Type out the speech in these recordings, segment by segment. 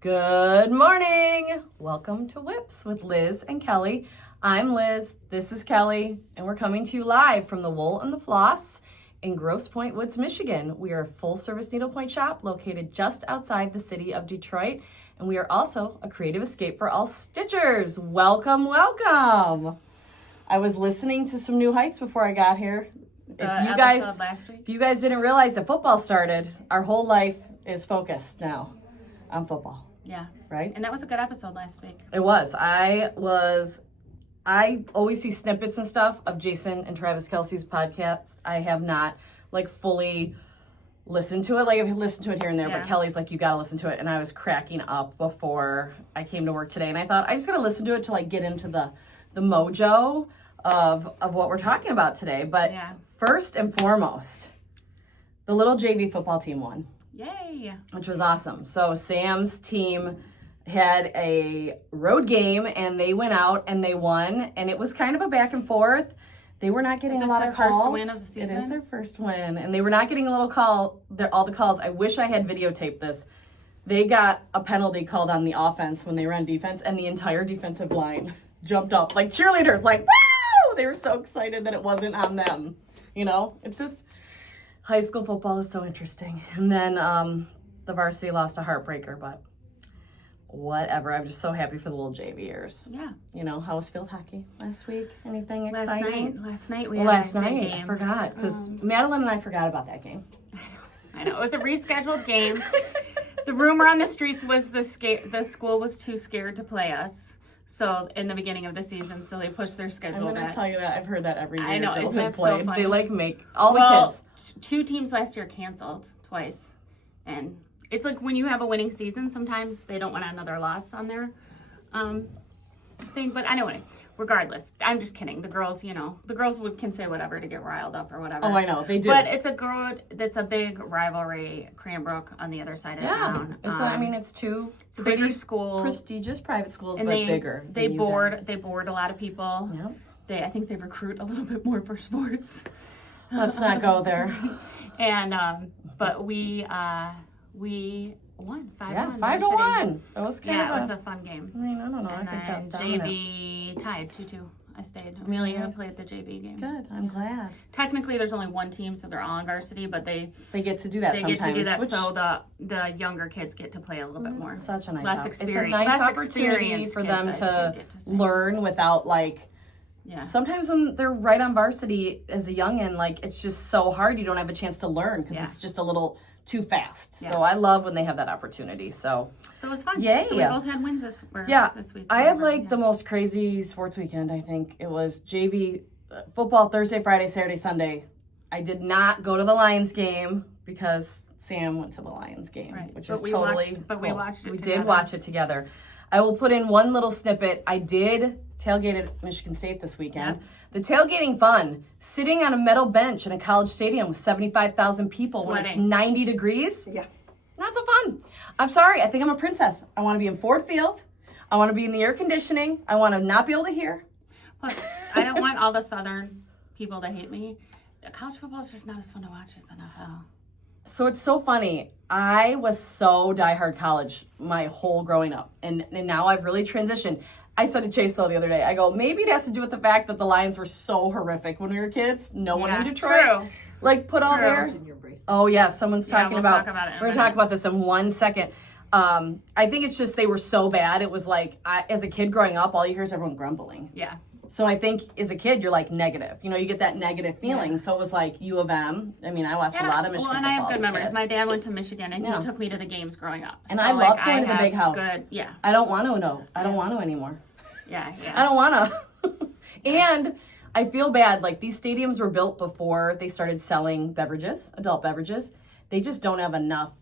Good morning. Welcome to Whips with Liz and Kelly. I'm Liz, this is Kelly, and we're coming to you live from the Wool and the Floss in Grosse Pointe Woods, Michigan. We are a full-service needlepoint shop located just outside the city of Detroit, and we are also a creative escape for all stitchers. Welcome, welcome. I was listening to some New Heights before I got here. If you guys didn't realize that football started, our whole life is focused now on football. Yeah. Right? And that was a good episode last week. It was. I always see snippets and stuff of Jason and Travis Kelce's podcast. I have not fully listened to it. I've listened to it here and there, but Kelly's like, you got to listen to it. And I was cracking up before I came to work today. And I thought, I just got to listen to it to get into the mojo of what we're talking about today. But first and foremost, the little JV football team won. Yay! Which was awesome. So Sam's team had a road game and they went out and they won, and it was kind of a back and forth. They were not getting a lot of calls. First win of the season? It is their first win, and they were not getting all the calls. I wish I had videotaped this. They got a penalty called on the offense when they were on defense, and the entire defensive line jumped up like cheerleaders, like, woo! They were so excited that it wasn't on them. It's just, high school football is so interesting. And then the varsity lost a heartbreaker, but whatever. I'm just so happy for the little JVers. Yeah. How was field hockey last week? Anything exciting? Last night we had a big game. I forgot, because Madeline and I forgot about that game. I know. It was a rescheduled game. The rumor on the streets was the school was too scared to play us. So in the beginning of the season, so they pushed their schedule back. I'm going to tell you that. I've heard that every year. I know. It's so funny. They make all the kids. Two teams last year canceled twice. And it's like when you have a winning season, sometimes they don't want another loss on their thing. But anyway, regardless, I'm just kidding. The girls, can say whatever to get riled up or whatever. Oh, I know. They do. But it's a big rivalry, Cranbrook on the other side of town. It's two bigger schools, prestigious private schools, and but bigger. They board a lot of people. Yep. I think they recruit a little bit more for sports. Let's not go there. And but we won 5-1. Yeah, 5-1. It was it was a fun game. I don't know. And I think that's dominant. JV tied 2-2. I stayed. Amelia played the JV game. Good. I'm glad. Technically, there's only one team, so they're all on varsity, but they get to do that sometimes. So the younger kids get to play a little bit more. Such a nice less experience. It's a nice opportunity for them to learn without Sometimes when they're right on varsity as a youngin', it's just so hard. You don't have a chance to learn because it's just a little too fast. Yeah. So I love when they have that opportunity. So it was fun. Yay. So we both had wins this week. I had the most crazy sports weekend. I think it was JV football Thursday, Friday, Saturday, Sunday. I did not go to the Lions game because Sam went to the Lions game, which is totally cool. We watched it We together. did watch it together. I will put in one little snippet. I did tailgate at Michigan State this weekend. Yeah. The tailgating fun, sitting on a metal bench in a college stadium with 75,000 people when it's 90 degrees. Yeah. Not so fun. I'm sorry. I think I'm a princess. I want to be in Ford Field. I want to be in the air conditioning. I want to not be able to hear. Plus, I don't want all the Southern people to hate me. College football is just not as fun to watch as the NFL. So it's so funny. I was so diehard college my whole growing up. And now I've really transitioned. I said to Chase the other day, I go, maybe it has to do with the fact that the Lions were so horrific when we were kids. No one in Detroit. True. All their... Oh, yeah. Someone's talking about... Talk about it we're going to talk about this in 1 second. I think it's just they were so bad. It was as a kid growing up, all you hear is everyone grumbling. Yeah. So I think as a kid, you're negative. You get that negative feeling. Yeah. So it was U of M. I mean, I watched a lot of Michigan football. And I have good memories. My dad went to Michigan, and he took me to the games growing up. And I loved going to the big house. Yeah. I don't want to, no. I don't want to anymore. Yeah. I don't want to. And I feel bad. These stadiums were built before they started selling adult beverages. They just don't have enough,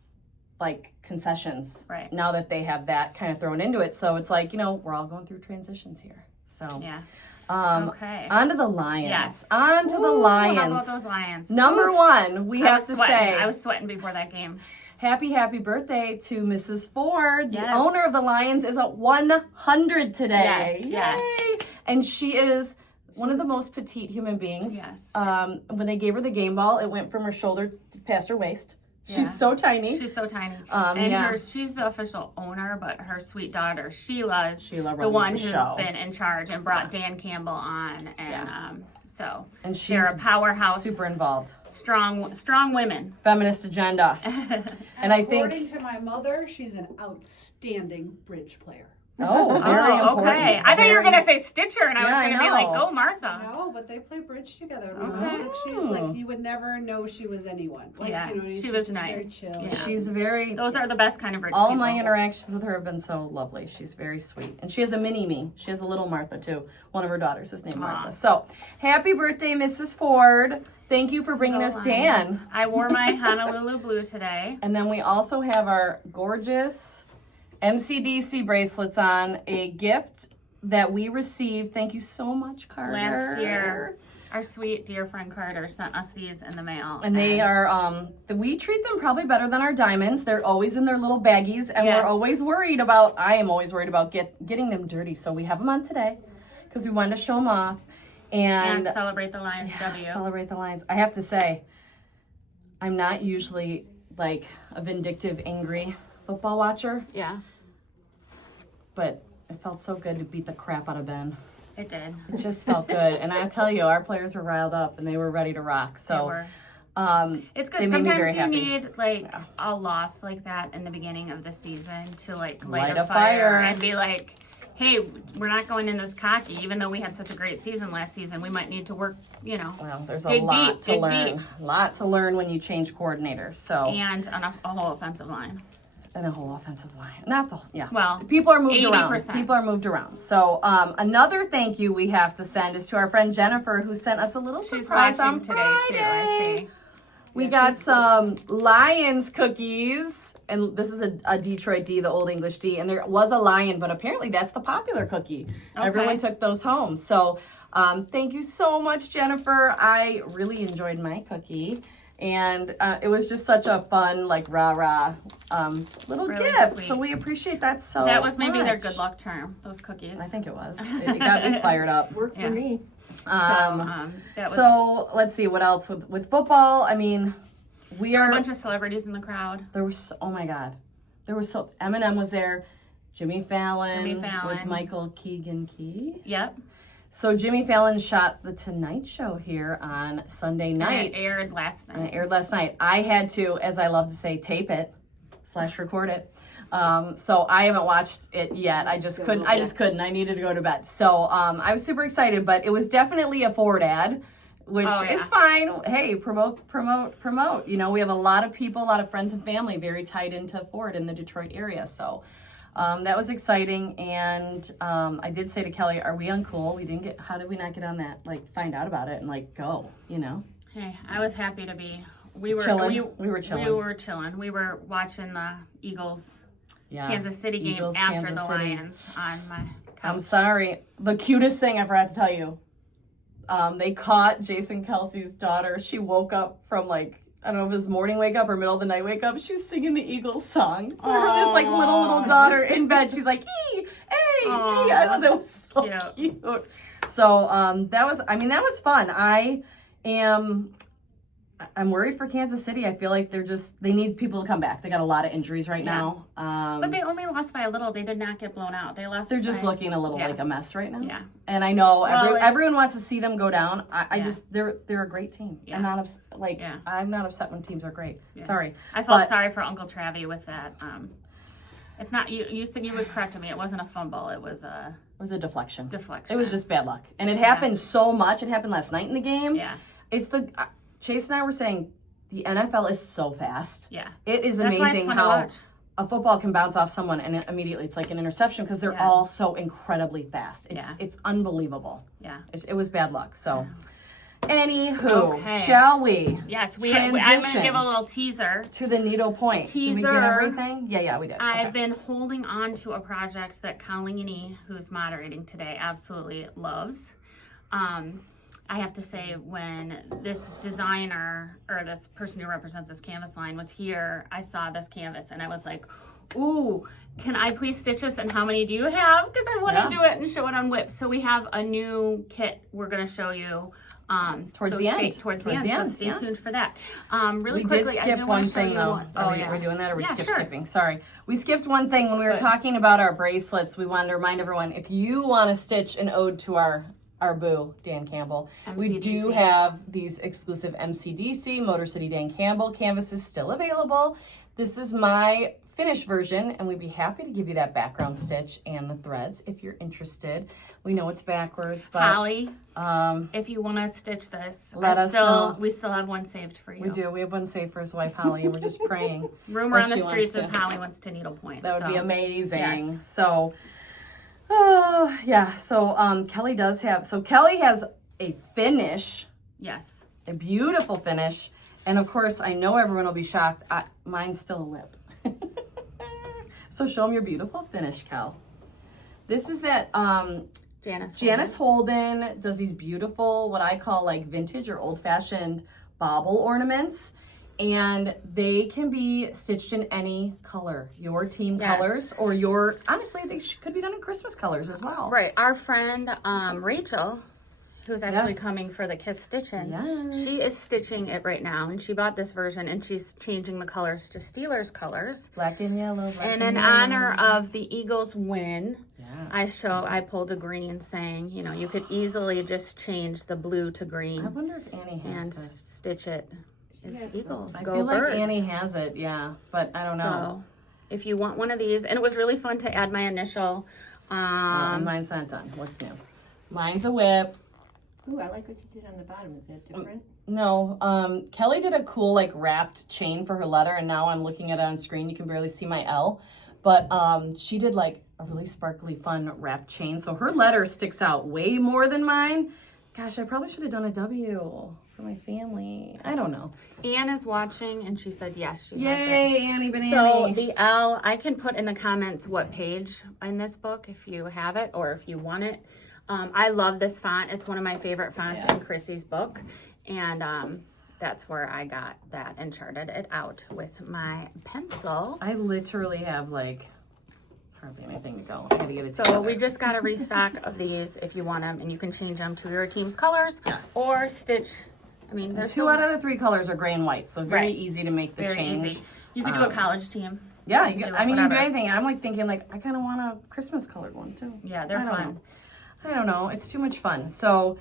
concessions. Right. Now that they have that kind of thrown into it. So it's we're all going through transitions here. So. Yeah. Okay. On to the Lions. Yes. On to the Lions. How about those Lions? Number one, we have to say. I was sweating before that game. Happy birthday to Mrs. Ford. Yes. The owner of the Lions is at 100 today. Yes. Yay. And she is one of the most petite human beings. Yes. When they gave her the game ball, it went from her shoulder to past her waist. She's so tiny. She's so tiny. Yeah. She's the official owner, but her sweet daughter, Sheila's Sheila the one runs the who's show. been in charge and brought Dan Campbell on. And and she's they're a powerhouse. super involved. Strong women. Feminist agenda. And I think, according to my mother, she's an outstanding bridge player. oh, very important. Okay. I thought you were going to say Stitcher, and I was Yeah, I going to be know. like, go Martha. No, but they play bridge together. Okay. Like she, like you would never know she was anyone. Like, Yeah, you know, she she's was just nice. Very chill. Yeah. She's very... Those are the best kind of bridge All people. my interactions with her have been so lovely. She's very sweet. And she has a mini-me. She has a little Martha, too. One of her daughters is named Martha. So, happy birthday, Mrs. Ford. Thank you for bringing us Dan. I wore my Honolulu blue today. And then we also have our gorgeous MCDC bracelets on, a gift that we received. Thank you so much, Carter. Last year, our sweet dear friend Carter sent us these in the mail. And they are, we treat them probably better than our diamonds. They're always in their little baggies, and Yes. we're always worried about, I am always worried about getting them dirty. So we have them on today because we wanted to show them off. And celebrate the Lions W. Celebrate the Lions. I have to say, I'm not usually like a vindictive, angry football watcher, Yeah, but it felt so good to beat the crap out of Ben. it did. It just felt good. And I tell you, our players were riled up and they were ready to rock. So They were. It's good. they made me Sometimes very you happy. need like a loss like that in the beginning of the season to like Light light a a fire. fire and be like, hey, we're not going in this cocky. Even though we had such a great season last season, we might need to work, Well, there's a dig lot deep, to dig learn. deep. A lot to learn when you change coordinators. So and a whole offensive line. and a whole offensive line. Not the Well, people are moved 80%. around. People are moved around. So another thank you we have to send is to our friend Jennifer, who sent us a little She's surprise watching on today too. I Friday. see. We got some Lions cookies, and this is a Detroit D, the Old English D, and there was a lion, but apparently that's the popular cookie. Okay. Everyone took those home. So thank you so much, Jennifer. I really enjoyed my cookie, and it was just such a fun, like, rah-rah little Really gift. sweet. So we appreciate that so That was maybe their much. good luck charm, those cookies. I think it was. It got me fired up. Worked Yeah. for me. That was So let's see what else with football. I mean, we a are. bunch of celebrities in the crowd. There was oh my god, there was so Eminem was there, Jimmy Fallon with Michael Keegan Key. Yep. So Jimmy Fallon shot the Tonight Show here on Sunday night. And it aired last night. And it aired last night. I had to, as I love to say, tape it / record it. So I haven't watched it yet. I just couldn't. I needed to go to bed. So I was super excited, but it was definitely a Ford ad, which is fine. Hey, promote. You know, we have a lot of people, a lot of friends and family very tied into Ford in the Detroit area. So that was exciting. And I did say to Kelly, are we uncool? We didn't get, how did we not get on that? Like, find out about it and like go, you know? Hey, I was happy to be. We were Chilling. We were chilling. We were chilling. We were watching the Eagles Kansas City game Eagles, after Kansas the City. Lions on my couch. I'm sorry. The cutest thing I forgot to tell you. They caught Jason Kelsey's daughter. She woke up from like, I don't know if it was morning wake up or middle of the night wake up. She was singing the Eagles song. Her this like little daughter in bed. She's like, E, A, G. I thought that was so cute. So that was fun. I'm worried for Kansas City. I feel like they need people to come back. They got a lot of injuries right now. But they only lost by a little. They did not get blown out. They're just looking a little like a mess right now. Yeah. And I know everyone wants to see them go down. I just they're a great team. Yeah. I'm not I'm not upset when teams are great. Yeah. Sorry. I felt sorry for Uncle Travie with that. It's not you said you would correct me. It wasn't a fumble. It was a deflection. deflection. It was just bad luck. And it happened so much. It happened last night in the game. Yeah. It's Chase and I were saying the NFL is so fast. Yeah. It is That's why it's amazing fun to how watch. a football can bounce off someone and immediately it's like an interception because they're all so incredibly fast. It's unbelievable. Yeah. It was bad luck. So, anywho, shall we? Yes, I'm transition going to give a little teaser. to the Needlepoint. Did we get Teaser. everything? Yeah, we did. I've been holding on to a project that Colleen, who's moderating today, absolutely loves. I have to say, when this designer or this person who represents this canvas line was here, I saw this canvas and I was like, ooh, can I please stitch this? And how many do you have? Because I want to do it and show it on WIP. So we have a new kit we're going to show you Towards the end. Towards the end. So stay tuned for that. Really We quickly, did I skip do one want to show thing you though. one. Are we doing that, or we Yeah, skipping? Sorry. We skipped one thing when we were talking about our bracelets. We wanted to remind everyone, if you want to stitch an ode to our boo, Dan Campbell, we do have these exclusive MCDC, Motor City Dan Campbell canvases still available. This is my finished version, and we'd be happy to give you that background stitch and the threads if you're interested. We know it's backwards, but Holly, if you want to stitch this, let us know. We still have one saved for you. We do. We have one saved for his wife, Holly, and we're just praying. Rumor on the streets is Holly wants to needlepoint. That would be amazing. Yes. So, yeah. So, Kelly does have. So, Kelly has a finish. Yes. A beautiful finish, and of course, I know everyone will be shocked. Mine's still a lip. So, show them your beautiful finish, Kel. This is that. Janice Holden does these beautiful, what I call like vintage or old-fashioned bauble ornaments, and they can be stitched in any color, your team colors, or your, honestly, they could be done in Christmas colors as well. Right. Our friend Rachel, who's actually coming for the Kiss Stitching, she is stitching it right now, and she bought this version, and she's changing the colors to Steelers colors. Black and yellow. And in honor of the Eagles' win, I pulled a green, saying, you know, you could easily just change the blue to green. I wonder if Annie has and this. Stitch it. It's Eagles. I Go feel Birds. like Annie has it, yeah, but I don't know. So, if you want one of these, and it was really fun to add my initial. Mine's not done. What's new? Mine's a whip. Ooh, I like what you did on the bottom. Is that different? No, Kelly did a cool like wrapped chain for her letter, and now I'm looking at it on screen. You can barely see my L, but she did like a really sparkly, fun wrapped chain. So her letter sticks out way more than mine. Gosh, I probably should have done a W for my family. I don't know. Anne is watching, and she said yes, she has it. Yay, Annie Banani. So the L, I can put in the comments what page in this book if you have it or if you want it. I love this font. It's one of my favorite fonts in Chrissy's book, and that's where I got that and charted it out with my pencil. I literally have like hardly anything to go. I gotta get it So together. we just got a restock of these if you want them, and you can change them to your team's colors or stitch. I mean, there's two out of the three colors are gray and white, so very easy to make the very change. easy. You could do a college team. Yeah, You can do I mean, you do whatever. anything. I'm like thinking, like, I kind of want a Christmas colored one too. Yeah, they're I don't fun. know. I don't know. It's too much fun. So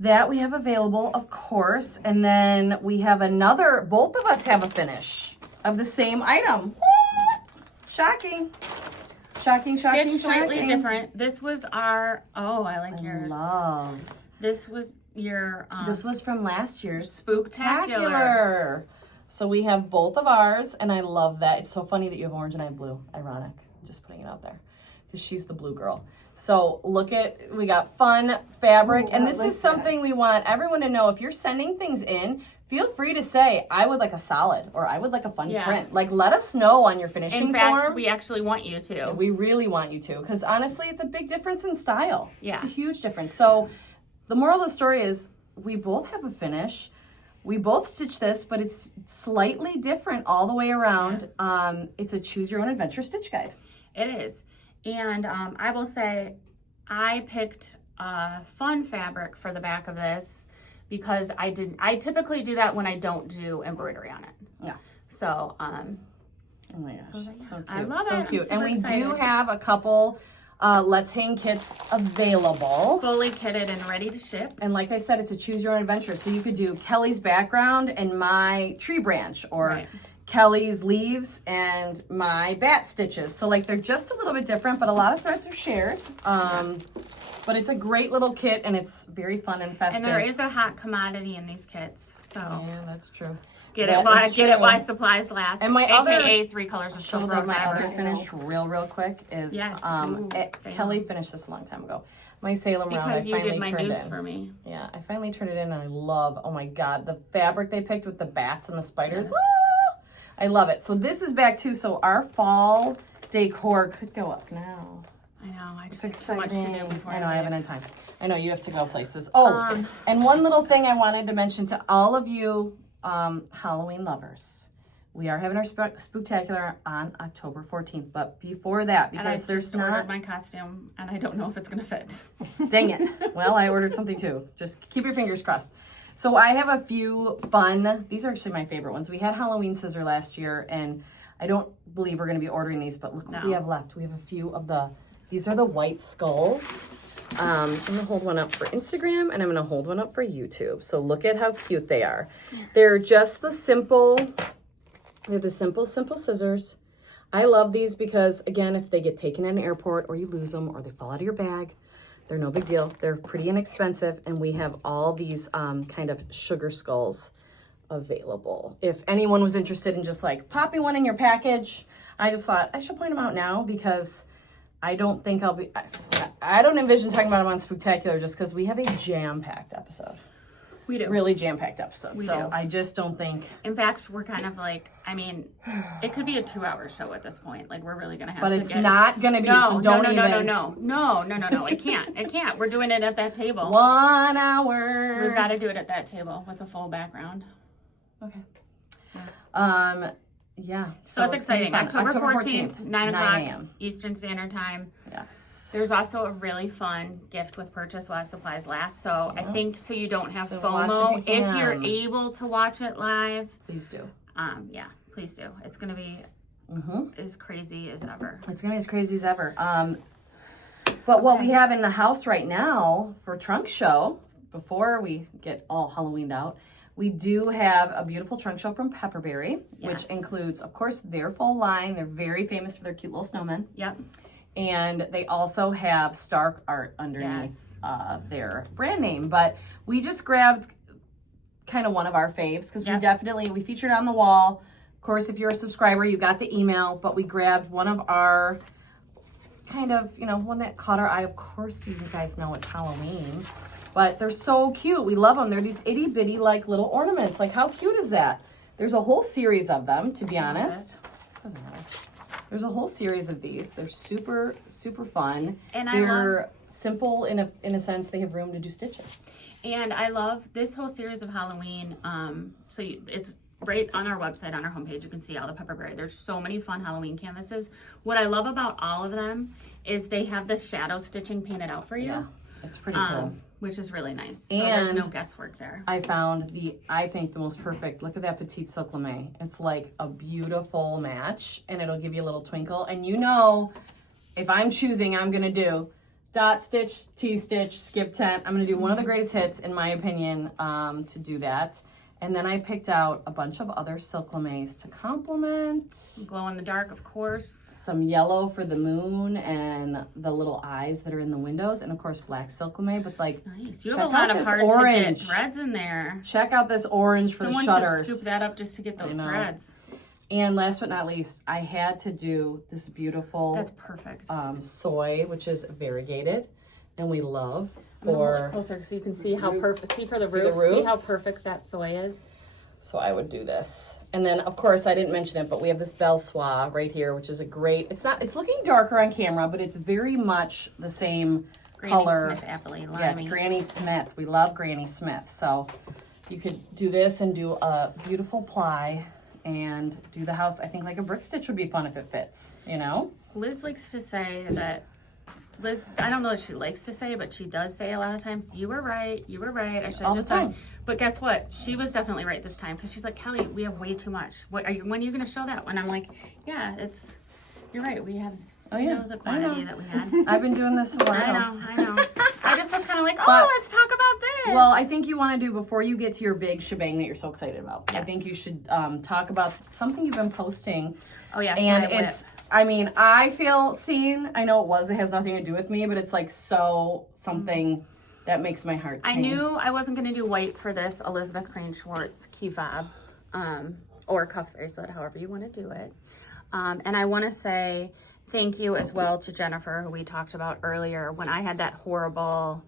that we have available, of course, and then we have another. Both of us have a finish of the same item. What? Shocking! Shocking! Shocking! Stitched slightly shocking. different. This was our. Oh, I like yours. Love. This was your. This was from last year's Spooktacular. So we have both of ours, and I love that. It's so funny that you have orange and I have blue. Ironic. I'm just putting it out there because she's the blue girl. So look at, we got fun fabric, and this is something we want everyone to know. If you're sending things in, feel free to say, I would like a solid, or I would like a fun print. Like, let us know on your finishing In fact, form. we actually want you to. We really want you to, because honestly, it's a big difference in style. Yeah. It's a huge difference. So the moral of the story is we both have a finish. We both stitch this, but it's slightly different all the way around. It's a choose your own adventure stitch guide. It is. And I will say, I picked fun fabric for the back of this because I typically do that when I don't do embroidery on it. Yeah. So, Oh my gosh, so cute. I love so it. I'm cute. And super we do excited. have a couple Let's Hang kits available. fully kitted and ready to ship. And like I said, it's a choose your own adventure. So you could do Kelly's background and my tree branch, or Right. Kelly's leaves and my bat stitches. So like they're just a little bit different, but a lot of threads are shared. But it's a great little kit, and it's very fun and festive. And there is a hot commodity in these kits. So Yeah, that's true. get That it is get it true. while supplies last. And my AKA 3 colors of Show silver them my other fabric. finish real quick is Yes. Ooh, Salem. Kelly finished this a long time ago. My Salem round, I Because you finally did my turned news in. for me. Yeah, I finally turned it in, and I love, oh my God, the fabric they picked with the bats and the spiders. Yes. Ah! I love it. So this is back too. So our fall decor could go up now. I know. I just It's have so exciting. much to do before I know, I leave. haven't had time. I know you have to go places. Oh, and one little thing I wanted to mention to all of you Halloween lovers. We are having our spooktacular on October 14th, but before that, And I because there's just ordered my costume, and I don't know if it's going to fit. Dang it. Well, I ordered something too. Just keep your fingers crossed. So I have a few fun, these are actually my favorite ones. We had Halloween scissor last year, and I don't believe we're going to be ordering these, but look what we have left. We have a few of these are the white skulls. I'm going to hold one up for Instagram, and I'm going to hold one up for YouTube. So look at how cute they are. They're just the simple scissors. I love these because, again, if they get taken in an airport or you lose them or they fall out of your bag, they're no big deal. They're pretty inexpensive, and we have all these kind of sugar skulls available. If anyone was interested in just like popping one in your package, I just thought I should point them out now because I don't think I don't envision talking about them on Spooktacular just because we have a jam-packed episode. We do. Really jam-packed episode. We so do. I just don't think. In fact, we're kind of like, I mean, it could be a 2-hour show at this point. Like, we're really going to have But to it's not going to be, so don't even. No. It can't. We're doing it at that table. 1 hour. We've got to do it at that table with a full background. Okay. Yeah. So it's exciting. October 14th, 9 o'clock a.m. Eastern Standard Time. Yes. There's also a really fun gift with purchase while supplies last. So I think so you don't have So watch FOMO. if you If you're can. able to watch it live, Please do. yeah, please do. It's going to be as crazy as ever. It's going to be as crazy as ever. But what we have in the house right now for Trunk Show, before we get all Halloweened out, we do have a beautiful trunk show from Pepperberry, which includes, of course, their full line. They're very famous for their cute little snowmen. Yep. And they also have Stark art underneath their brand name. But we just grabbed kind of one of our faves because we featured it on the wall. Of course, if you're a subscriber, you got the email, but we grabbed one of our kind of, one that caught our eye. Of course, you guys know it's Halloween. But they're so cute. We love them. They're these itty bitty like little ornaments. Like, how cute is that? There's a whole series of them, to be honest. Doesn't matter. There's a whole series of these. They're super, super fun. And they're simple in a sense. They have room to do stitches. And I love this whole series of Halloween. It's right on our website, on our homepage. You can see all the Pepperberry. There's so many fun Halloween canvases. What I love about all of them is they have the shadow stitching painted out for you. Yeah, it's pretty cool. Which is really nice. So and there's no guesswork there. I found I think the most perfect, look at that petite silk lame. It's like a beautiful match, and it'll give you a little twinkle. And if I'm choosing, I'm going to do dot stitch, T-stitch, skip tent. I'm going to do one of the greatest hits, in my opinion, to do that. And then I picked out a bunch of other silk lames to complement. Glow in the dark, of course. Some yellow for the moon and the little eyes that are in the windows. And, of course, black silk lame. But, nice. You have a lot of hard to get threads in there. Check out this orange for the shutters. Someone should scoop that up just to get those threads. And last but not least, I had to do this beautiful... That's perfect. Soy, which is variegated. And we love... closer so you can see how perfect. See the roof. See how perfect that soy is. So I would do this, and then of course I didn't mention it, but we have this Belle Soie right here, which is a great. It's looking darker on camera, but it's very much the same color. Granny Smith, apple, yeah, Granny Smith. We love Granny Smith. So you could do this and do a beautiful ply and do the house. I think like a brick stitch would be fun if it fits. Liz likes to say that. Liz, I don't know if she likes to say, but she does say a lot of times, you were right. I should have just done. But guess what? She was definitely right this time because she's like, Kelly, we have way too much. When are you going to show that one? I'm like, yeah, you're right. We have the quantity that we had. I've been doing this a while. I know. I just was kind of like, let's talk about this. Well, I think you want to do, before you get to your big shebang that you're so excited about, I think you should talk about something you've been posting. Oh, yeah. And I feel seen. I know it has nothing to do with me, but it's like something that makes my heart sing. I knew I wasn't going to do white for this Elizabeth Crane Schwartz key fob or cuff bracelet, however you want to do it. And I want to say thank you as well to Jennifer, who we talked about earlier, when I had that horrible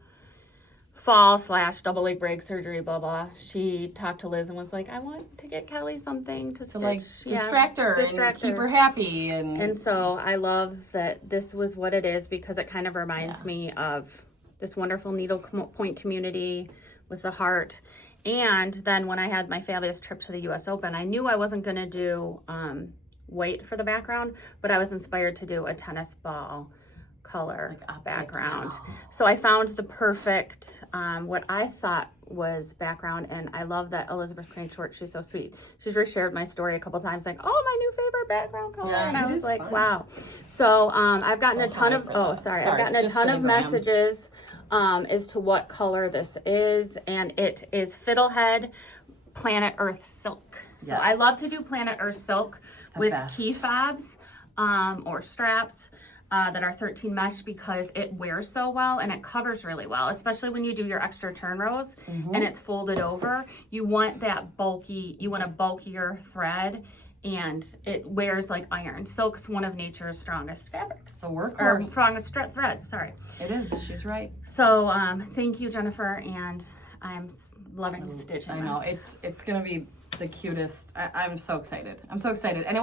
fall / double leg break surgery, blah, blah. She talked to Liz and was like, I want to get Kelly something to stitch. Distract her and keep her happy. And so I love that this was what it is because it kind of reminds me of this wonderful needlepoint community with the heart. And then when I had my fabulous trip to the US Open, I knew I wasn't going to do white for the background, but I was inspired to do a tennis ball color background. So I found the perfect, what I thought was background, and I love that Elizabeth Crane Short, she's so sweet. She's reshared my story a couple times like, oh, my new favorite background color. Yeah, and I was like, fun. wow. So I've gotten a ton of, I've gotten a ton of messages as to what color this is, and it is Fiddlehead Planet Earth Silk. So I love to do Planet Earth Silk with key fobs or straps that are 13 mesh because it wears so well and it covers really well, especially when you do your extra turn rows and it's folded over. You want that bulky, you want a bulkier thread, and it wears like iron. Silk's one of nature's strongest fabrics. The workhorse. Or strongest thread, sorry. It is, she's right. So thank you, Jennifer, and I'm loving stitching. I know, it's gonna be the cutest. I'm so excited. I'm so excited. And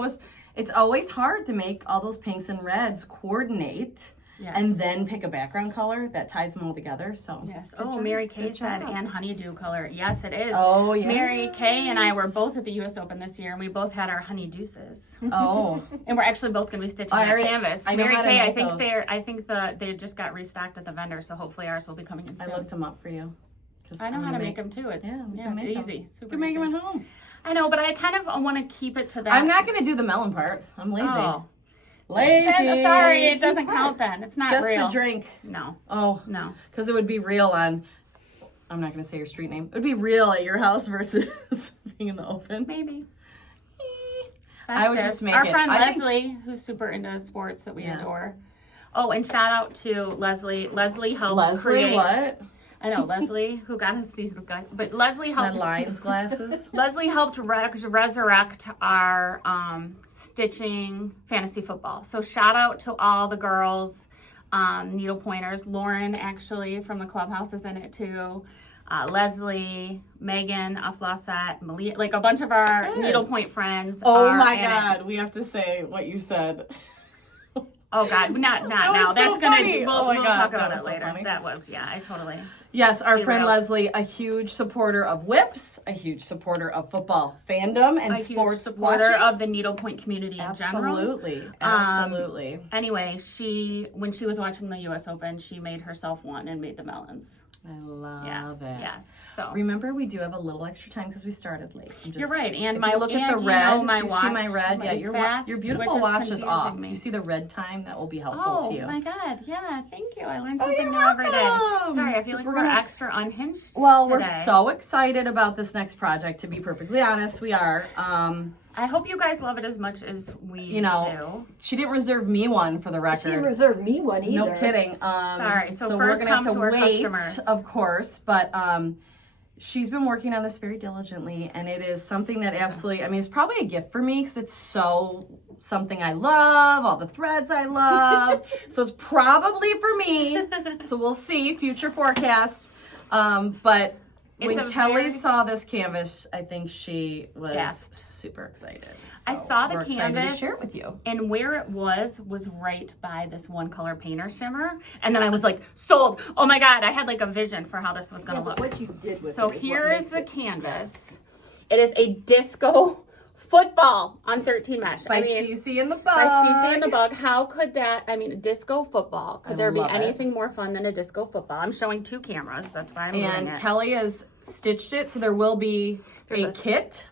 it's always hard to make all those pinks and reds coordinate and then pick a background color that ties them all together. So yes. Oh, Mary Kay said, and honeydew color. Yes, it is. Oh, yeah. Mary Kay and I were both at the US Open this year, and we both had our honeydeuces. Oh. And we're actually both going to be stitching that canvas. I know Mary how to Kay, make I think they just got restocked at the vendor, so hopefully ours will be coming in soon. I looked them up for you. I know how to make them too. It's easy. Super You can make easy. them at home. I know, but I kind of want to keep it to that. I'm not going to do the melon part. I'm lazy. Oh. Lazy. Then, sorry, it doesn't count then. It's not Just real. the drink. No. Oh. No. Because it would be real on, I'm not going to say your street name. It would be real at your house versus being in the open. Maybe. I would just make Our it. friend I think- Leslie, who's super into sports that we adore. Oh, and shout out to Leslie. Leslie helped Leslie, create. what? I know, Leslie, who got us these guys. But Leslie helped. Red lines glasses. Leslie helped resurrect our stitching fantasy football. So shout out to all the girls, needlepointers. Lauren, actually, from the clubhouse is in it too. Leslie, Megan, Flossette, Malia, like a bunch of our needlepoint friends. Oh my in it. God, we have to say what you said. Oh God, not That now. was That's so gonna. funny. We'll, Oh my we'll God, talk that about was it so later. funny. That was I totally. Yes, our friend Derailed. Leslie, a huge supporter of whips, a huge supporter of football fandom and A sports huge supporter watching. of the needlepoint community in general. Absolutely. Anyway, when she was watching the U.S. Open, she made herself one and made the melons. I love it. Yes. So Remember, we do have a little extra time because we started late. you're right. And if my you look at the and red, you know, my do you watch see my red? Yeah, is your fast, your which beautiful is watch is confusing off. me. Do you see the red time? That will be helpful Oh to you. my God! Yeah, thank you. I learned something you're new every day. welcome. Sorry, I feel like We're we're gonna- extra unhinged. Well, we're today. so excited about this next project. To be perfectly honest, we are. I hope you guys love it as much as we You know, she didn't reserve me one for the She record. didn't reserve me one either. No kidding. Sorry. So we're first gonna have come to to our wait, customers. of course. But she's been working on this very diligently, and it is something that absolutely. I mean, it's probably a gift for me because it's so something I love. All the threads I love. So it's probably for me. So we'll see. Future forecast. But It's when a Kelly very- saw this canvas, I think she was Gasped. super excited. I So saw the we're excited to canvas. share it with you. And where it was right by this one color painter shimmer. And then I was like, sold. Oh my God. I had like a vision for how this was going Yeah, to but look. what you did with So it is what here makes is the it. canvas. It is a disco football on 13 mesh. By I mean, Cece and the Bug. by Cece and the Bug. How could that, I mean, a disco football. Could there be love it. anything more fun than a disco football? I'm showing two cameras. That's why I'm doing And it. Kelly has stitched it, so there will be a kit.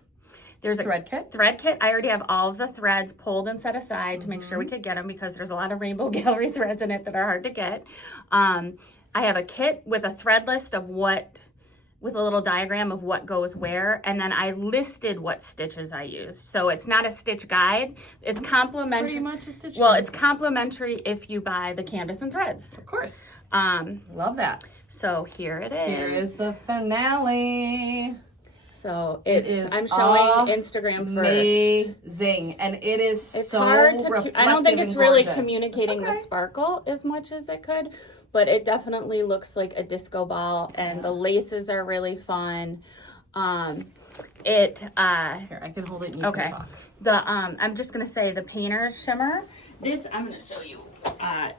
There's a thread kit? Thread kit. I already have all of the threads pulled and set aside to make sure we Mm-hmm. could get them because there's a lot of Rainbow Gallery threads in it that are hard to get. I have a kit with a thread list of with a little diagram of what goes where, and then I listed what stitches I used. So it's not a stitch guide. It's complimentary. Pretty much a stitch Well, guide. it's complimentary if you buy the canvas and threads. Of course. Um, Love that. so here it is. Here is the finale. So It it's is I'm showing Instagram first. Amazing. And it is It's so hard to. I don't think reflective it's and really gorgeous. communicating It's okay. the sparkle as much as it could, but it definitely looks like a disco ball, and the laces are really fun. Here, I can hold it and you Okay. can talk. I'm just gonna say the painter's shimmer. This I'm gonna show you.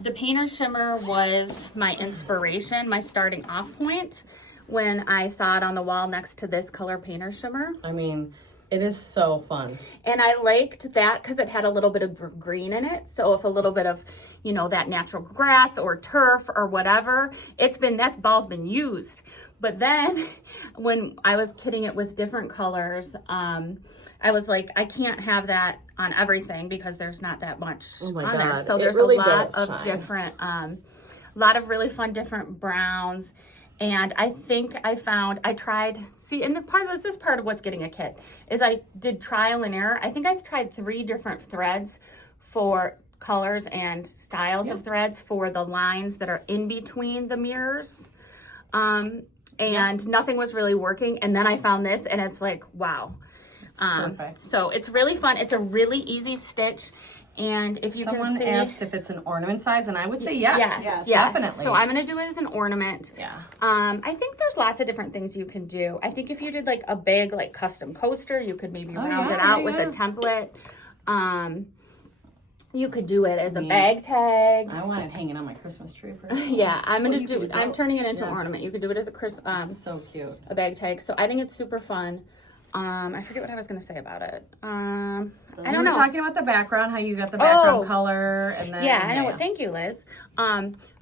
The painter's shimmer was my inspiration, my starting off point when I saw it on the wall next to this color painter shimmer. I mean, it is so fun. And I liked that because it had a little bit of green in it. So if a little bit of, you know, that natural grass or turf or whatever, that ball's been used. But then when I was kitting it with different colors, I was like, I can't have that on everything because there's not that much Oh my on there. God. So It there's really a lot does of shine. different, lot of really fun different browns. And I think I tried, and this is part of what's getting a kit, is I did trial and error. I think I tried 3 different threads for colors and styles of threads for the lines that are in between the mirrors. And nothing was really working. And then I found this and it's like, wow. Perfect. So it's really fun. It's a really easy stitch. And if you Someone can see, asked if it's an ornament size, and I would say yes. yes, Definitely. So I'm going to do it as an ornament. Yeah. I think there's lots of different things you can do. I think if you did like a big like custom coaster, you could maybe round it out with a template. You could do it as a bag tag. I want it hanging on my Christmas tree. Yeah, I'm going to do it. I'm both. turning it into an ornament. You could do it as So cute. a bag tag. So I think it's super fun. I forget what I was going to say about it. I We don't were know. talking about the background, how you got the background Oh. color, and then Yeah, I know. Thank you, Liz.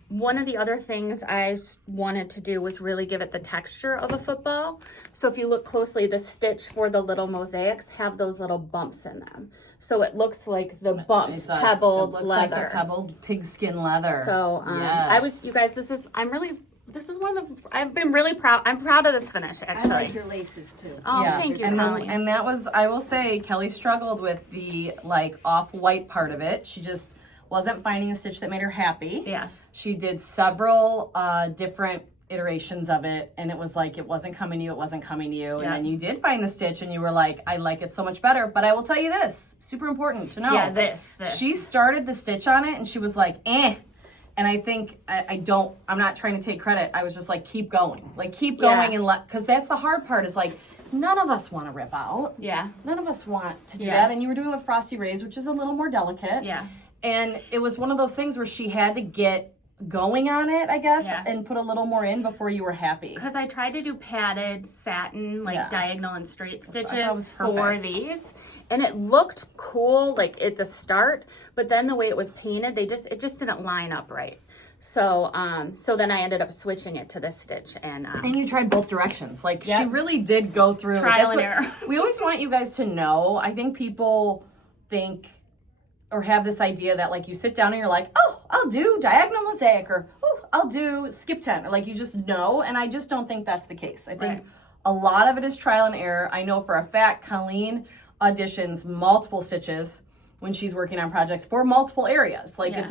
One of the other things I wanted to do was really give it the texture of a football. So if you look closely, the stitch for the little mosaics have those little bumps in them. So it looks like the bumped, It does. pebbled It looks leather. like the pebbled pigskin leather. So yes. you guys, this is one of the, I've been really proud. I'm proud of this finish, I actually. like your laces too. Oh, Yeah. thank you, and Colleen. and that was, I will say, Kelly struggled with the like off-white part of it. She just wasn't finding a stitch that made her happy. Yeah. She did several different iterations of it, and it was like it wasn't coming to you, Yeah. and then you did find the stitch, and you were like, I like it so much better. But I will tell you this, super important to know. Yeah, this. She started the stitch on it, and she was like, eh. And I think I'm not trying to take credit. I was just like, keep going. Like, keep going and because that's the hard part is like, none of us want to rip out. Yeah. None of us want to do Yeah. that. And you were doing it with Frosty Rays, which is a little more delicate. Yeah. And it was one of those things where she had to get going on it, I guess, Yeah. and put a little more in before you were happy. Because I tried to do padded satin, like Yeah. diagonal and straight I thought was stitches for perfect. these, and it looked cool like at the start, but then the way it was painted, it just didn't line up right. So then I ended up switching it to this stitch, and you tried both directions. Like, she Yep. really did go through. Trial That's and error. We always want you guys to know. I think people think or have this idea that, like, you sit down and you're like, oh, I'll do diagonal mosaic, or, oh, I'll do skip 10. Or, like, you just know, and I just don't think that's the case. I think Right. a lot of it is trial and error. I know for a fact Colleen auditions multiple stitches when she's working on projects for multiple areas. Like, Yeah.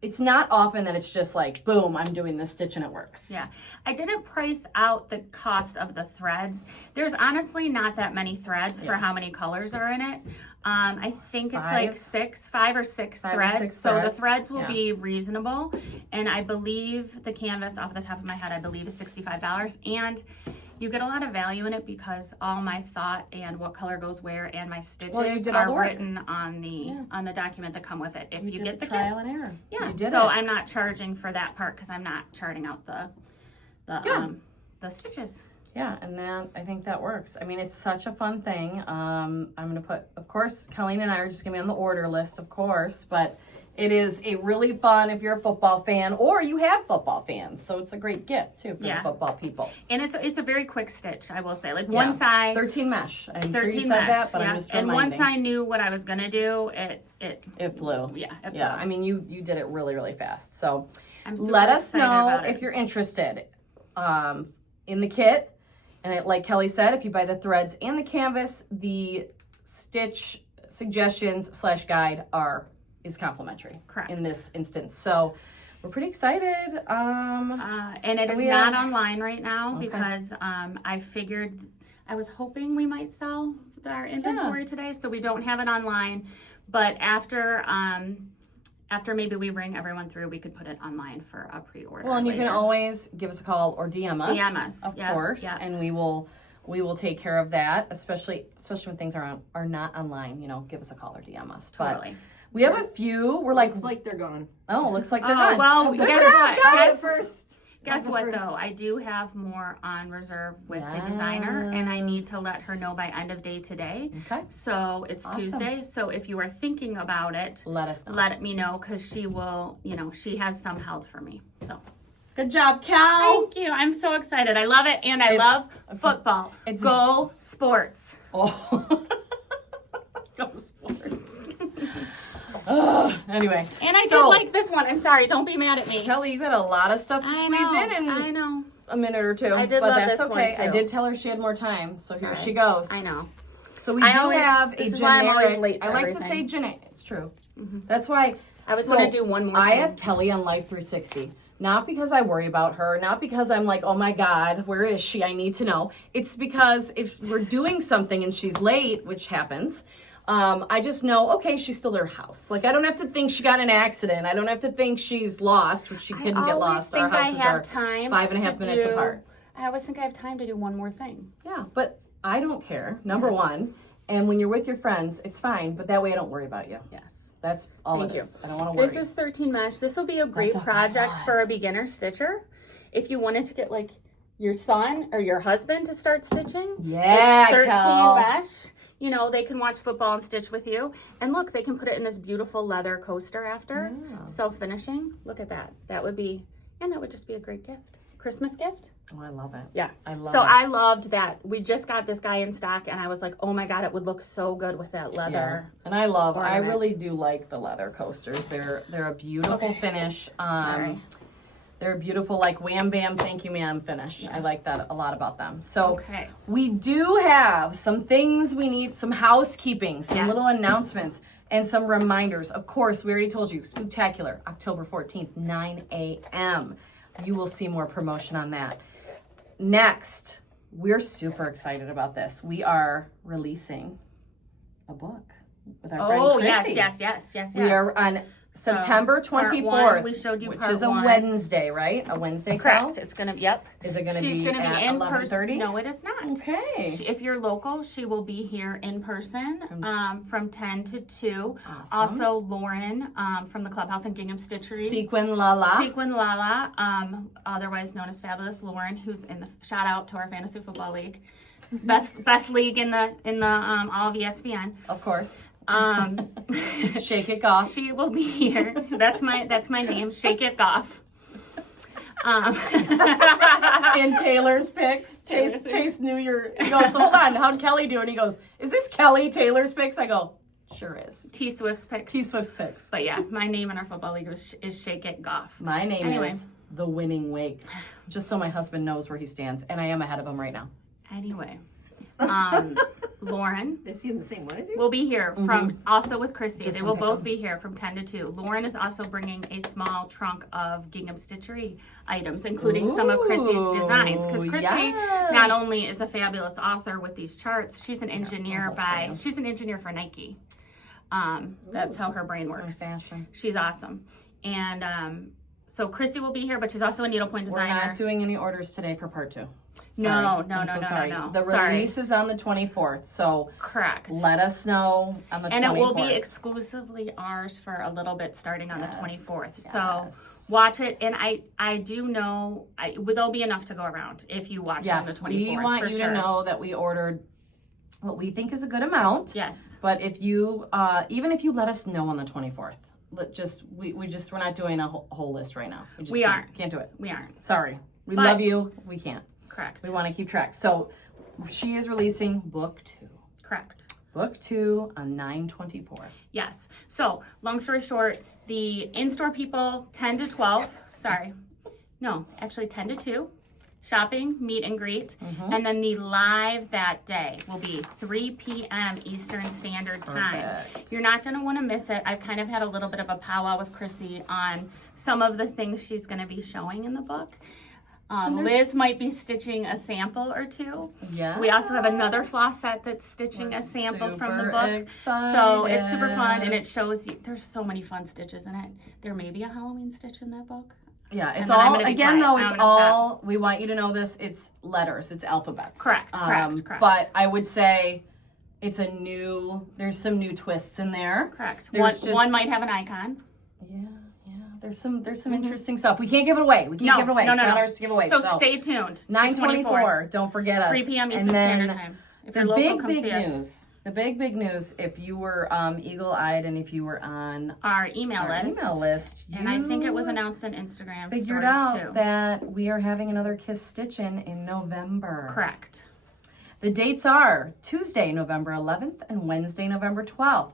it's not often that it's just like, boom, I'm doing this stitch and it works. yeah, I didn't price out the cost of the threads. There's honestly not that many threads for how many colors are in it. I think it's like 5 or 6 5 or threads. 6 So the threads. threads will Yeah. be reasonable. And I believe the canvas off the top of my head, I believe is $65. And you get a lot of value in it because all my thought and what color goes where and my stitches did all the are work. written on the document that come with it. If you did get the trial kit. and error. Yeah. You did So it. I'm not charging for that part because I'm not charting out the stitches. Yeah, and I think that works. I mean, it's such a fun thing. I'm going to put, of course, Colleen and I are just going to be on the order list, of course, but it is a really fun if you're a football fan or you have football fans. So it's a great gift, too, for the football people. And it's a very quick stitch, I will say. Like one side, 13 mesh. I'm sure 13 you said mesh, that, but yeah. I'm just And reminding. once I knew what I was going to do, it flew. Yeah, it Yeah, flew. I mean, you did it really, really fast. So I'm super let us excited know about it. if you're interested in the kit. And like Kelly said, if you buy the threads and the canvas, the stitch suggestions / guide is complimentary. Correct. In this instance. So we're pretty excited. And it is we not have- online right now because I was hoping we might sell our inventory today, so we don't have it online. But after maybe we ring everyone through, we could put it online for a pre-order. Well, and you later. can always give us a call or DM us. DM us, Of yeah, course. yeah. And we will take care of that, especially when things are not online, give us a call or DM us. Totally. But we have a few. We're like, It's like they're gone. oh, looks like they're Oh, done. well, Good guess job, what? guys. Guess I'll go what first. though? I do have more on reserve with the designer, and I need to let her know by end of day today. Okay. So it's Awesome. Tuesday. So if you are thinking about it, Let us know. let me know, because she will, she has some held for me. So Good job, Cal. thank you. I'm so excited. I love it, and I love football. Go sports. Oh. Go sports. Anyway. And I did like this one. I'm sorry. Don't be mad at me. Kelly, you got a lot of stuff to I squeeze know, in I know. a minute or two. I did but love that's this one, okay. too. I did tell her she had more time, so here Sorry. she goes. I know. So we I do always- have a this is why I'm generic. always late to I like to everything. say generic. It's true. That's why I was so going to do one more I thing. have Kelly on Life 360. Not because I worry about her, not because I'm like, oh my God, where is she? I need to know. It's because if we're doing something and she's late, which happens, I just know, okay, she's still at her house. Like, I don't have to think she got in an accident. I don't have to think she's lost, which she couldn't get lost. Our houses are 5.5 minutes apart. I always think I have time to do one more thing. Yeah, but I don't care, number one. And when you're with your friends, it's fine, but that way I don't worry about you. Yes. That's all Thank it you. is. I don't want to worry. This is 13 mesh. This will be a great That's a project lot. for a beginner stitcher. If you wanted to get like your son or your husband to start stitching, Yeah, it's 13 Cal. mesh. They can watch football and stitch with you. And look, they can put it in this beautiful leather coaster after. Yeah. Self-finishing. Look at that. That would just be a great gift. Christmas gift. Oh, I love it. Yeah. I love So it. I loved that. We just got this guy in stock, and I was like, oh my God, it would look so good with that Yeah. leather. And I ornament. really do like the leather coasters. They're a beautiful finish. Sorry. They're a beautiful, like, wham bam, thank you ma'am finish. I like that a lot about them. So Okay. we do have some things we need, some housekeeping, some Yes. little announcements, and some reminders. Of course, we already told you, Spooktacular, October 14th, 9 a.m. You will see more promotion on that. Next, we're super excited about this. We are releasing a book with our friend Oh, Chrissy. yes. We are on September part 24th, one, we showed you which part is a one. Wednesday, right? A Wednesday, Cal? Correct. It's gonna. Yep. Is it going to She's be gonna at be in 11:30? person. No, it is not. Okay. If you're local, she will be here in person from 10 to 2. Awesome. Also, Lauren from the Clubhouse in Gingham Stitchery. Sequin Lala. Sequin Lala, otherwise known as Fabulous Lauren, who's in the shout out to our fantasy football league, best league in the all of ESPN. Of course. Um, Shake it off. she will be here. That's my name. Shake It Off. In Taylor's picks. Chase knew he goes, hold on, how'd Kelly do? And he goes, is this Kelly Taylor's picks? I go, sure is. T Swift's picks. T Swift's picks. But yeah, my name in our football league is Shake It Goff. My name Anyway. is The Winning Wake. Just so my husband knows where he stands. And I am ahead of him right now. Anyway, Lauren Is he in the same one as you? will be here from also with Chrissy. Just They will pick both them. be here from 10 to 2. Lauren is also bringing a small trunk of gingham stitchery items, including some of Chrissy's designs. Because Ooh, Chrissy yes. not only is a fabulous author with these charts, she's an engineer she's an engineer for Nike. That's how her brain works. Fashion. She's awesome. And so Chrissy will be here, but she's also a needlepoint We're designer. not doing any orders today for part 2. No, Sorry. no, I'm no, so no, sorry. no. The Sorry. release is on the 24th, so Correct. let us know on the 24th. And it will be exclusively ours for a little bit starting on the 24th. So yes. watch it. And I do know, there'll be enough to go around if you watch on the Yes, 24th. we want for you sure. to know that we ordered what we think is a good amount. Yes. But if you, even if you let us know on the 24th, we're not doing a whole list right now. We aren't. Can't do it. We aren't. Sorry. We But- love you. We can't. Correct. We want to keep track. So she is releasing book 2. Correct. Book 2 on 9/24. Yes. So long story short, the in-store people 10 to 12. Sorry. No, actually 10 to 2. Shopping, meet and greet. And then the live that day will be 3 p.m. Eastern Standard Time. Perfect. You're not going to want to miss it. I've kind of had a little bit of a powwow with Chrissy on some of the things she's going to be showing in the book. Liz might be stitching a sample or two. Yeah. We also have another floss set that's stitching a sample from the super book. excited. So it's super fun, and it shows you, there's so many fun stitches in it. There may be a Halloween stitch in that book. Yeah, it's And then I'm all, gonna be again, quiet. though, I'm it's gonna all, we want you to know this, it's letters, it's alphabets. Correct. But I would say there's some new twists in there. Correct. There's One might have an icon. Yeah, there's some interesting stuff. We can't give it away. We can't give it away. It's not ours to give away. So stay tuned. 9/24. Don't forget us. 3 p.m. Eastern And then Standard Time. If the you're local, come see us. news. The big news. If you were eagle-eyed and if you were on Our email list. And I think it was you announced on Instagram figured stories out too. that we are having another Kiss Stitch-In November. Correct. The dates are Tuesday, November 11th and Wednesday, November 12th.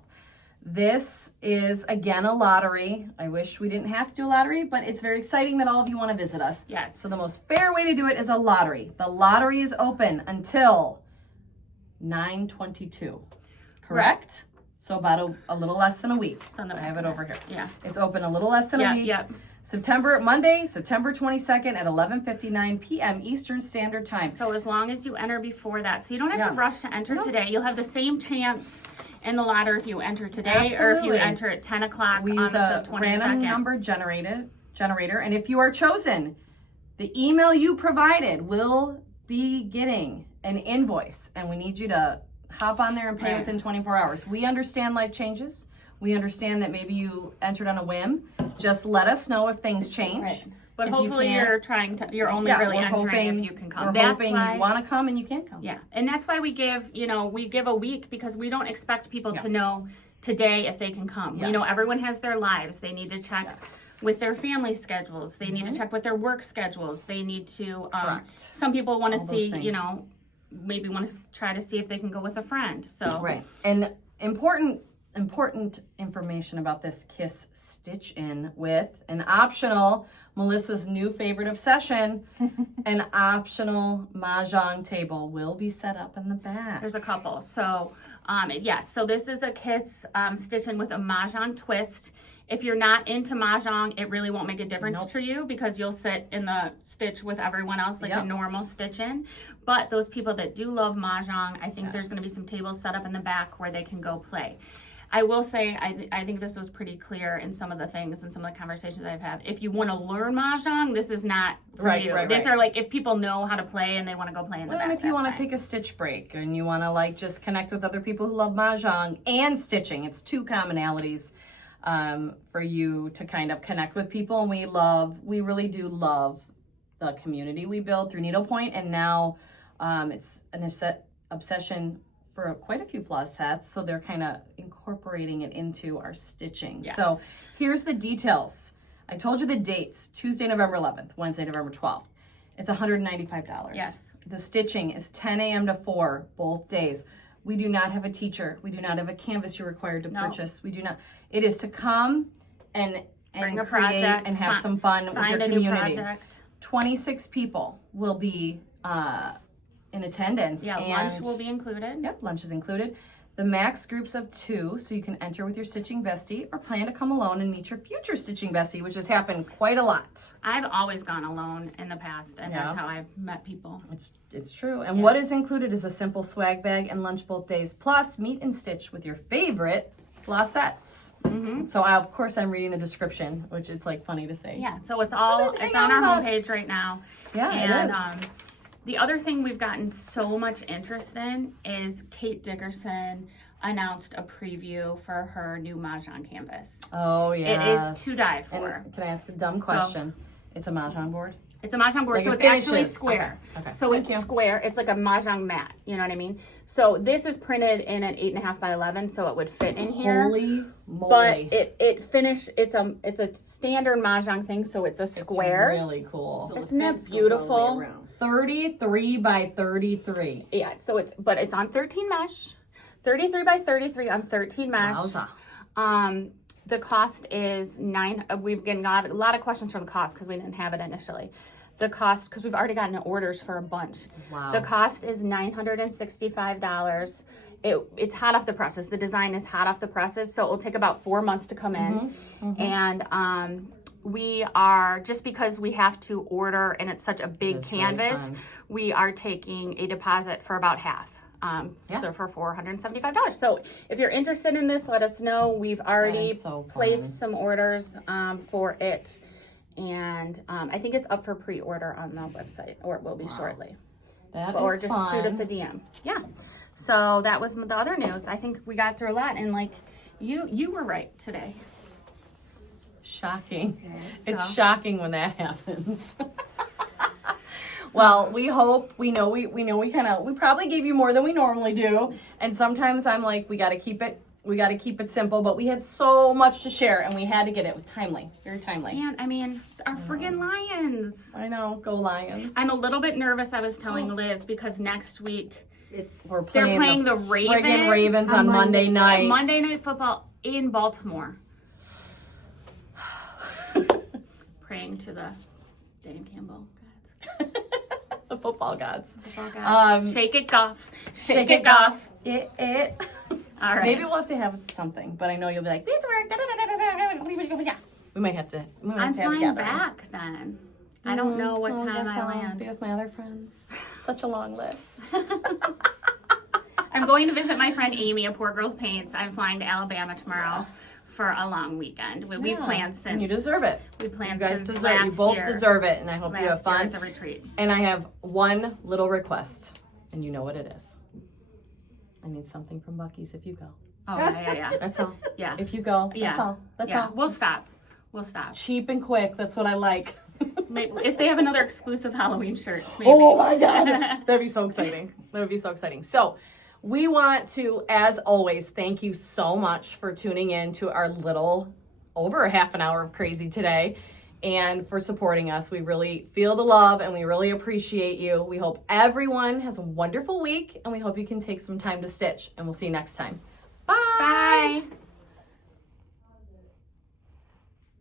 This is, again, a lottery. I wish we didn't have to do a lottery, but it's very exciting that all of you want to visit us. Yes. So the most fair way to do it is a lottery. The lottery is open until 9/22. Correct? So about a little less than a week. It's on the I back have it of over here. Yeah. It's open a little less than a week. Yep. Monday, September 22nd at 11:59 p.m. Eastern Standard Time. So as long as you enter before that, so you don't have to rush to enter today. You'll have the same chance in the lottery if you enter today or if you enter at 10 o'clock We on use the a 22nd. random number generator, and if you are chosen, the email you provided will be getting an invoice, and we need you to hop on there and pay within 24 hours. We understand life changes. We understand that maybe you entered on a whim. Just let us know if things change. Right. But If you hopefully can't- you're only really entering if you can come. We're That's hoping why you want to come and you can come. Yeah, and that's why we give a week because we don't expect people to know today if they can come. We know everyone has their lives. They need to check with their family schedules. They need to check with their work schedules. They need to, some people want to see, maybe want to try to see if they can go with a friend. So Right. And important information about this Kiss Stitch-In with an optional Melissa's new favorite obsession, an optional mahjong table will be set up in the back. there's a couple. So yes, so this is a Kiss Stitch-In with a mahjong twist. If you're not into mahjong, it really won't make a difference for you because you'll sit in the stitch with everyone else like a normal stitch-in. But those people that do love mahjong, I think there's going to be some tables set up in the back where they can go play. I will say, I think this was pretty clear in some of the things and some of the conversations I've had. If you want to learn mahjong, this is not for you. These are like if people know how to play and they want to go play in the back. And if you want to take a stitch break and you want to just connect with other people who love mahjong and stitching, it's two commonalities for you to kind of connect with people. And we really do love the community we build through Needlepoint, and now it's an obsession for quite a few Floss sets, so they're kind of incorporating it into our stitching. Yes. So here's the details. I told you the dates: Tuesday, November 11th, Wednesday, November 12th. It's $195. Yes. The stitching is 10 a.m. to 4 both days. We do not have a teacher. We do not have a canvas you're required to purchase. We do not. It is to come and Bring a create project, and have some fun with your find a community. new project. 26 people will be in attendance. Yeah, and lunch will be included. Yep, lunch is included. The max groups of 2, so you can enter with your stitching bestie or plan to come alone and meet your future stitching bestie, which has happened quite a lot. I've always gone alone in the past, and that's how I've met people. It's true. And what is included is a simple swag bag and lunch both days, plus meet and stitch with your favorite Flossettes. So of course I'm reading the description, which it's funny to say. Yeah, so it's on our homepage right now. Yeah, and, it is. The other thing we've gotten so much interest in is Kate Dickerson announced a preview for her new mahjong canvas. Oh yeah. It is to die for. And can I ask a dumb question? It's a mahjong board? It's a mahjong board, Like so it it's actually finishes. square. Okay. So Thank it's you. square. It's like a mahjong mat. You know what I mean? So this is printed in an 8.5 by 11, so it would fit in here. Holy moly. But it finished. It's a standard mahjong thing, so it's a square. It's really cool. Isn't that beautiful? 33 by 33. Yeah. So it's on 13 mesh, 33 by 33 on 13 mesh. Wowza. The cost is We've got a lot of questions for the cost because we didn't have it initially. The cost, because we've already gotten orders for a bunch. Wow. The cost is $965. It's hot off the presses. The design is hot off the presses, so it will take about 4 months to come in. And we are, just because we have to order and it's such a big That's really canvas, fun. we are taking a deposit for about half. So for $475. So if you're interested in this, let us know. We've already is so fun. placed some orders for it. And I think it's up for pre-order on the website, or it will be shortly. Or Just shoot us a DM. Yeah. So that was the other news. I think we got through a lot, and you were right today. shocking. Okay. It's So- shocking when that happens. Well, we hope, we probably gave you more than we normally do. And sometimes I'm like, we got to keep it simple, but we had so much to share and we had to get it. It was timely, very timely. And I mean, our friggin' Lions. I know, go Lions. I'm a little bit nervous, I was telling Liz, because next week It's they're playing the Ravens. friggin' Ravens on Monday night. Monday Night Football in Baltimore. Praying to the Dan Campbell gods. The football gods. Football gods. Shake it, Goff. Shake it, Goff. It. All right. Maybe we'll have to have something, but I know you'll be like, we might have to. We might I'm have to have it flying together. back then. I don't know what Well, time guess I I'll land. Be with my other friends. Such a long list. I'm going to visit my friend Amy at Poor Girls Paints. I'm flying to Alabama tomorrow for a long weekend. We Yeah. planned since And you deserve it. we planned You guys since deserve. last You both year. deserve it, and I hope you have Last year fun. at the retreat. And I have one little request, and you know what it is. I need something from Buc-ee's if you go. Oh yeah. That's all. Yeah. If you go, that's Yeah. all. That's Yeah. all. We'll stop. We'll stop. Cheap and quick. That's what I like. Maybe, if they have another exclusive Halloween shirt, maybe. Oh my God. That'd be so exciting. That would be so exciting. So we want to, as always, thank you so much for tuning in to our little over a half an hour of crazy today and for supporting us. We really feel the love and we really appreciate you. We hope everyone has a wonderful week and we hope you can take some time to stitch, and we'll see you next time.